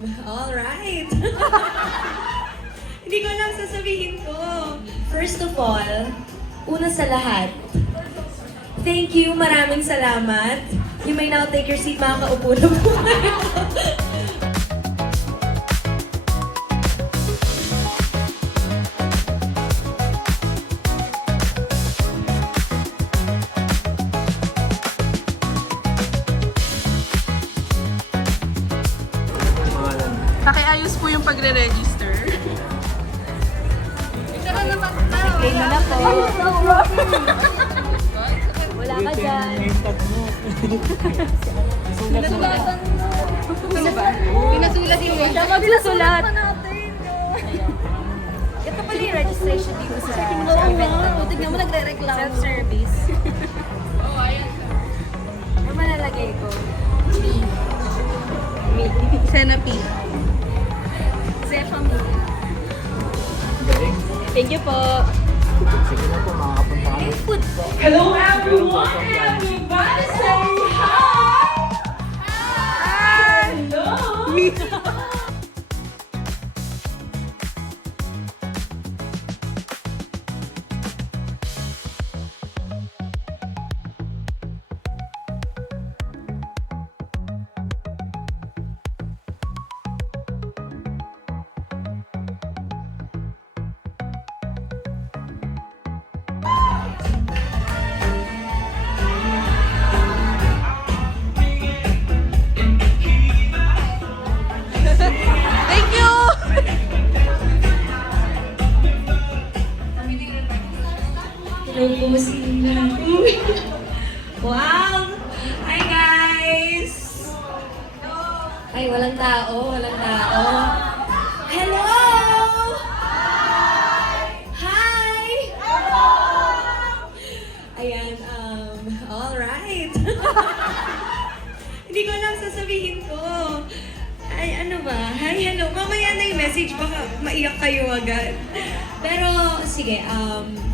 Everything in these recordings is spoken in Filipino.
Alright! Hindi ko alam sasabihin ko. First of all, una sa lahat, thank you, maraming salamat. You may now take your seat, makakaupo na po kayo. Pakiayos po yung pagre-register. Okay mo na po. Wala ka dyan. Pinasulat. Pinasulat yung siya magsusulat. Ito pala yung registration dito sa event na to. Tignan mo, nagre-reklamo. Self-service. Ano malalagay ko? Me. Senapi. Sefa me. Thank you po. Sige na po, makakapunta kami. May food po. Hello everyone! Everybody say hi! Hello! Thank you! Hello po sila. Wow! Hi guys! Ay, walang tao, walang tao. Hello! Hi! Ayan, alright. Hindi ko alam sasabihin ko. Ay, ano ba? Hi, hello. Mamaya na yung message, baka maiyak kayo agad. Pero, sige,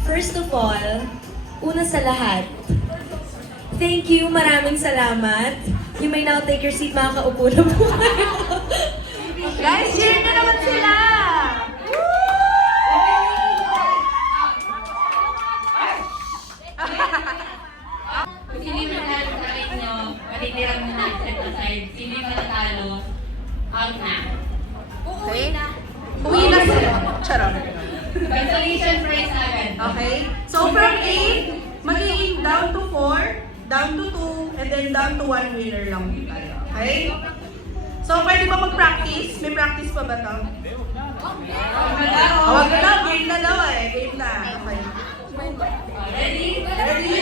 first of all, una sa lahat, thank you, maraming salamat. You may now take your seat, makakaupo na po kayo. Guys, cheer na naman sila! Kung sino yung manalo sa inyo, matitirang mo na set aside. Sino yung manatalo, out na. Okay? Uwi na sila. Charot. Consolation prize agad. Okay? So from 8, magiging down to 4, down to 2, and then down to 1 winner lang tayo. Okay? So pwede ba mag-practice? May practice pa ba ito? Huwag na lang. Game na daw eh. Game na. Okay. Ready? Ready?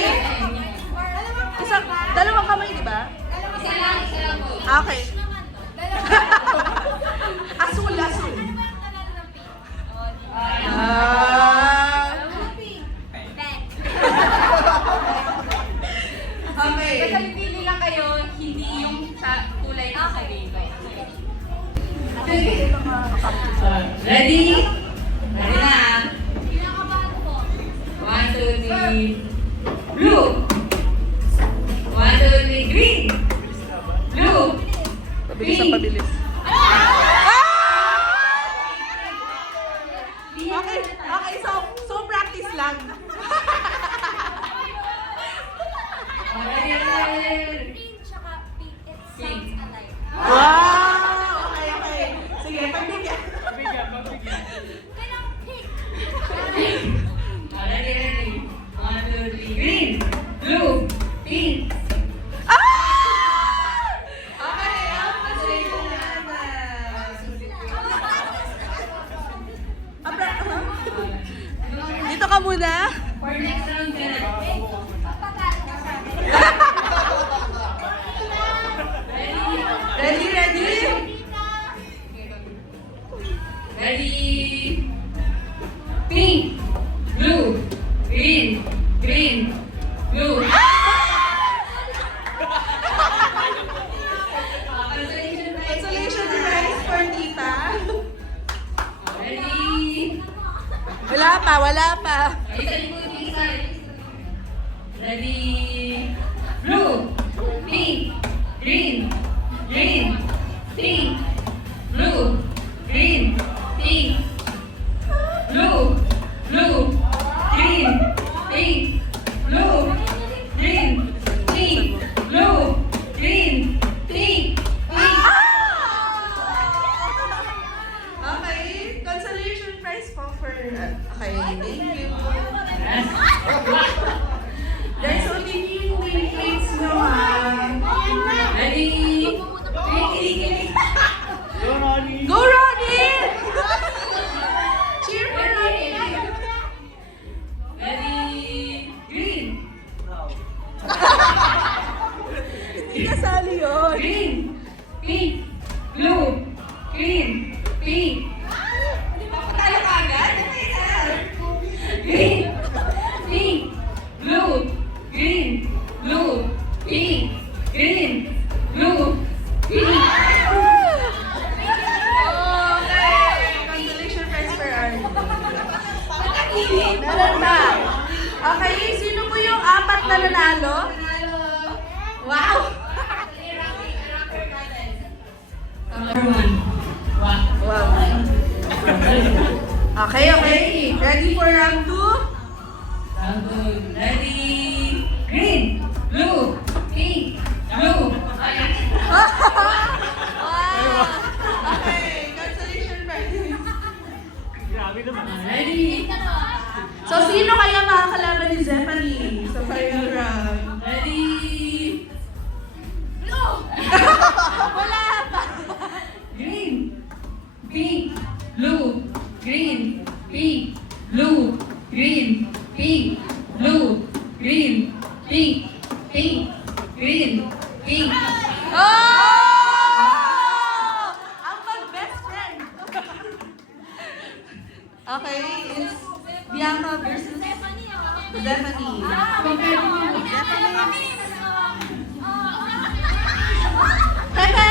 Dalawang kamay, di ba? Isa lang po. Okay. Asul, asul. Okay. Basta pili lang kayo, hindi yung sa kulay na sabihin ko. Ready? Ready na. 1, 2, 3. Blue. 1, 2, 3. Green. Blue. Pabilis ang pabilis. Okay, okay, so practice lang. Green tsaka pink. It sounds alike. Wow! Okay, okay. Sige, pagbigyan. Kailangan pink. Ready? 1, 2, 3. Green. Blue. Pink. Okay, consolation na Dito ka muna. For next round ka na. Ready, ready? Ready? Pink. Blue. Green. Green. Blue. Consolation prize for tita. Ready? Wala pa, wala pa. Isa likod yung isa. Ready? Blue. Pink. Green. Green. Pink. Blue. Okay, thank you. Guys, so tingin yung nameplates nyo ha. Ready? Kilig. Go Ronnie! Cheer for Ronnie! Ready? Green. Hindi kasali yun. Green. Pink. Blue. Green. Pink. Tayo ka agad? Green. Pink. Blue. Green. Blue. Pink. Green. Blue. Pink. Okay! Congratulations, friends for Arnie. Meron ba? Okay, sino po yung apat na nanalo? Wow! Number 1. Wow. Wow. Okay, okay. Ready for round 2? Good. Ready? Green. Blue. Pink. Blue. Ayan. Okay, congratulations, friends. Grabe naman. Ready? So, sino kaya makakalaban ni Zephanie sa final round? Ready? Wala pa! Green. Pink. Blue. Green. Pink. Blue. Green. Pink. Blue. Green. Pink. Pink. Green. Pink. Oh! Ang mag-best friend! Okay, it's Bianca versus Zephanie. Pepe!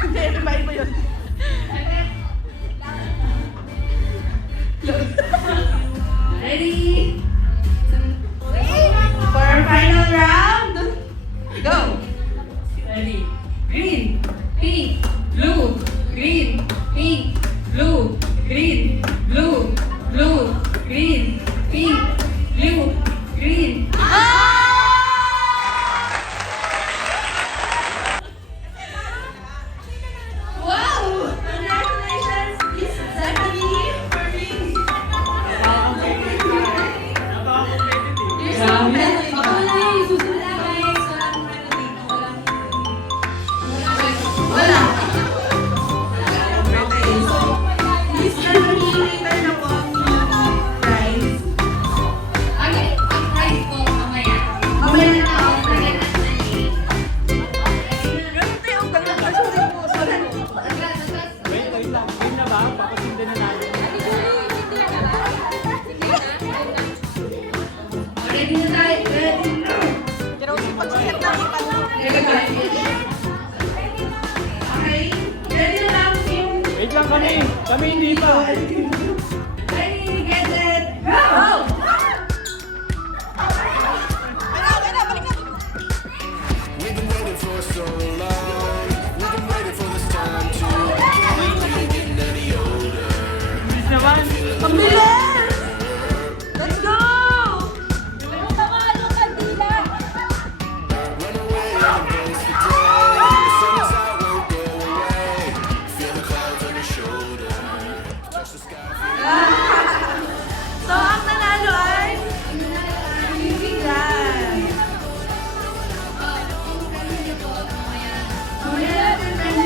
Hindi, revive mo yun. Ready? For our final round, go! Ready? Green. Pink. Blue. Green. Pink. Blue. Green. Blue. Blue. Green. Pink. Blue. Green. Wow! Congratulations, Miss Zephanie, for being You're so competitive. Wala. Okay, so Miss Zephanie, later na po ang prize. Ang price ko mamaya. Mamaya na ako. Wait lang. Game na ba? Papasundan na natin. Ready na tayo. Ready na. Okay, ready na lang yung Wait lang kami. Kami hindi pa. Ready, get it, go! We've been waiting for so long. We've been waiting for this time to begin. We ain't getting any older. Bilis naman. Ang bilis! Let's go! Run away and embrace the day. The sun is out, won't go away. Feel the clouds on your shoulder. Touch the sky. So, ang nanalo ay Vivian. Mamaya natin tayo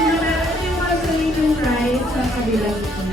yung prize sa kabilang ito.